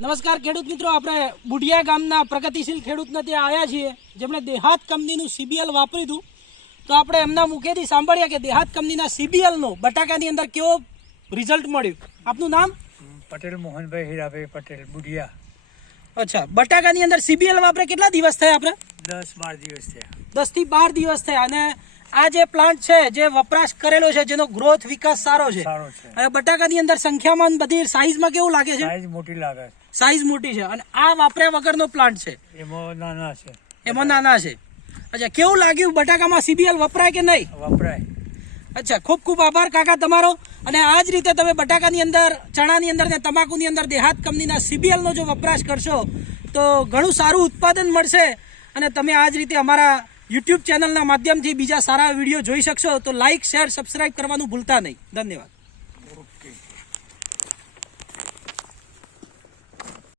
નમસ્કાર ખેડૂત મિત્રો, આપણે બુઢિયા ગામના પ્રગતિશીલ ખેડૂતને ત્યાં આવ્યા છીએ જેમણે દેહાત કંપનીનું સીબીએલ વાપર્યું હતું. તો આપણે એમના મુખેથી સાંભળ્યા કે દેહાત કંપનીના સીબીએલનો બટાકાની અંદર કેવો રિઝલ્ટ મળ્યું. આપનું નામ? પટેલ મોહનભાઈ હીરાભાઈ પટેલ, બુઢિયા. અચ્છા, બટાકાની અંદર સીબીએલ વાપરે કેટલા દિવસ થયા? આપણે 10-12 દિવસ થયા. 10 થી 12 દિવસ થયા. અને આ જે પ્લાન્ટ છે, જે વપરાશ કરેલો છે, જેનો ગ્રોથ વિકાસ સારો છે, અને બટાકાની અંદર સંખ્યામાં બધી સાઈઝમાં કેવું લાગે છે? સાઈઝ મોટી લાગે છે. સાઈઝ મોટી છે. અને આ વાપર્યા વગરનો પ્લાન્ટ છે, એમાં નાના છે. એમાં નાના છે. અચ્છા, કેવું લાગ્યું? બટાકામાં સીબીએલ વપરાય કે નહીં? વપરાય. અચ્છા, ખૂબ ખૂબ આભાર કાકા તમારો. અને આ જ રીતે તમે બટાકાની અંદર, ચણાની અંદર ને તમાકુની અંદર દેહાત કંપનીના સીબીએલનો જો વપરાશ કરશો તો ઘણું સારું ઉત્પાદન મળશે. અને તમે આ જ રીતે અમારા યુટ્યુબ ચેનલના માધ્યમથી બીજા સારા વિડીયો જોઈ શકશો. તો લાઇક, શેર, સબસ્ક્રાઇબ કરવાનું ભૂલતા નહીં. ધન્યવાદ.